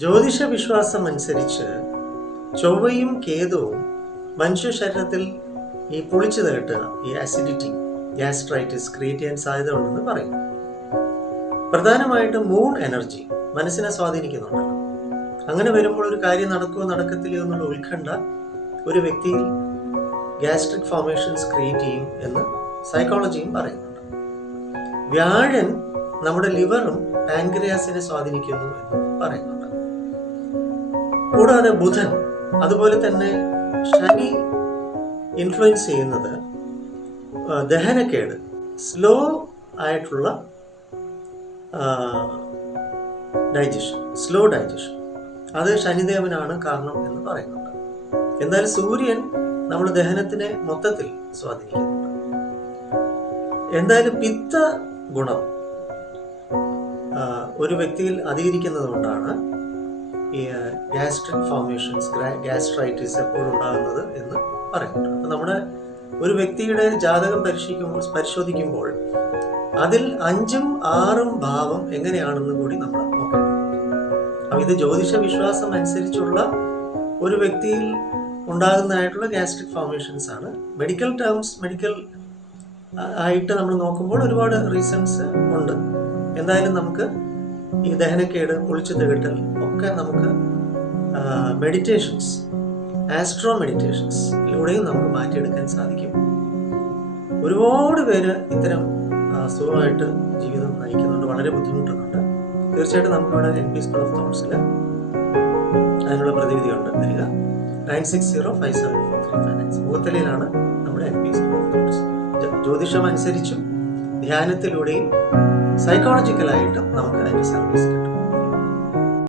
ജ്യോതിഷ വിശ്വാസം അനുസരിച്ച് ചൊവ്വയും കേതുവും മനുഷ്യ ശരീരത്തിൽ ഈ പൊളിച്ചു തകട്ടുക ഈ ആസിഡിറ്റി ഗ്യാസ്ട്രൈറ്റിസ് ക്രിയേറ്റ് ചെയ്യാൻ സാധ്യത ഉണ്ടെന്ന് പറയും. പ്രധാനമായിട്ടും മൂൺ എനർജി മനസ്സിനെ സ്വാധീനിക്കുന്നുണ്ടല്ലോ അങ്ങനെ വരുമ്പോൾ ഒരു കാര്യം നടക്കുമോ നടക്കത്തില്ലയോ എന്നുള്ള ഉത്കണ്ഠ ഒരു വ്യക്തിയിൽ ഗ്യാസ്ട്രിക് ഫോർമേഷൻസ് ക്രിയേറ്റ് ചെയ്യും എന്ന് സൈക്കോളജിയും പറയുന്നുണ്ട്. വ്യാഴൻ നമ്മുടെ ലിവറും പാൻക്രിയാസിനെ സ്വാധീനിക്കുന്നു എന്ന് പറയുന്നുണ്ട് കൂടാതെ ബുധൻ അതുപോലെ തന്നെ ശനി ഇൻഫ്ലുവൻസ് ചെയ്യുന്നത് ദഹനക്കേട് സ്ലോ ആയിട്ടുള്ള ഡൈജഷൻ സ്ലോ ഡൈജഷൻ അത് ശനിദേവനാണ് കാരണം എന്ന് പറയുന്നുണ്ട്. എന്നാൽ സൂര്യൻ നമ്മൾ ദഹനത്തിനെ മൊത്തത്തിൽ സ്വാധീനിക്കുന്നുണ്ട്. എന്തായാലും പിത്ത ഗുണം ഒരു വ്യക്തിയിൽ അധികരിക്കുന്നത് കൊണ്ടാണ് ഗ്യാസ്ട്രിക് ഫോർമേഷൻസ് ഗ്യാസ്ട്രൈറ്റിസ് എപ്പോഴും ഉണ്ടാകുന്നത് എന്ന് പറയുന്നുണ്ട്. അപ്പം നമ്മുടെ ഒരു വ്യക്തിയുടെ ജാതകം പരിശീലിക്കുമ്പോൾ പരിശോധിക്കുമ്പോൾ അതിൽ അഞ്ചും ആറും ഭാവം എങ്ങനെയാണെന്ന് കൂടി നമ്മൾ നോക്കണം. അപ്പം ഇത് ജ്യോതിഷ വിശ്വാസം അനുസരിച്ചുള്ള ഒരു വ്യക്തിയിൽ ഉണ്ടാകുന്നതായിട്ടുള്ള ഗ്യാസ്ട്രിക് ഫോർമേഷൻസ് ആണ്. മെഡിക്കൽ ടേംസ് മെഡിക്കൽ ആയിട്ട് നമ്മൾ നോക്കുമ്പോൾ ഒരുപാട് റീസൺസ് ഉണ്ട്. എന്തായാലും നമുക്ക് ഈ ദഹനക്കേട് ഒളിച്ചു തികട്ടൽ ഒക്കെ നമുക്ക് മെഡിറ്റേഷൻസ് ആസ്ട്രോ മെഡിറ്റേഷൻസിലൂടെയും നമുക്ക് മാറ്റിയെടുക്കാൻ സാധിക്കും. ഒരുപാട് പേര് ഇത്തരം സുഖമായിട്ട് ജീവിതം നയിക്കുന്നുണ്ട് വളരെ ബുദ്ധിമുട്ടുന്നുണ്ട്. തീർച്ചയായിട്ടും നമുക്കിവിടെ എൻ പി സ്കൂൾ ഓഫ് തോട്ട്സിൽ അതിനുള്ള പ്രതിവിധിയുണ്ട്. വരിക. Nine six zero five seven four three five nine മുഖത്തലയിലാണ് നമ്മുടെ N P school of thoughts ജ്യോതിഷം അനുസരിച്ചും ധ്യാനത്തിലൂടെയും സൈക്കോളജിക്കലായിട്ടും നമുക്ക് അതിന്റെ സർവീസ് കിട്ടും.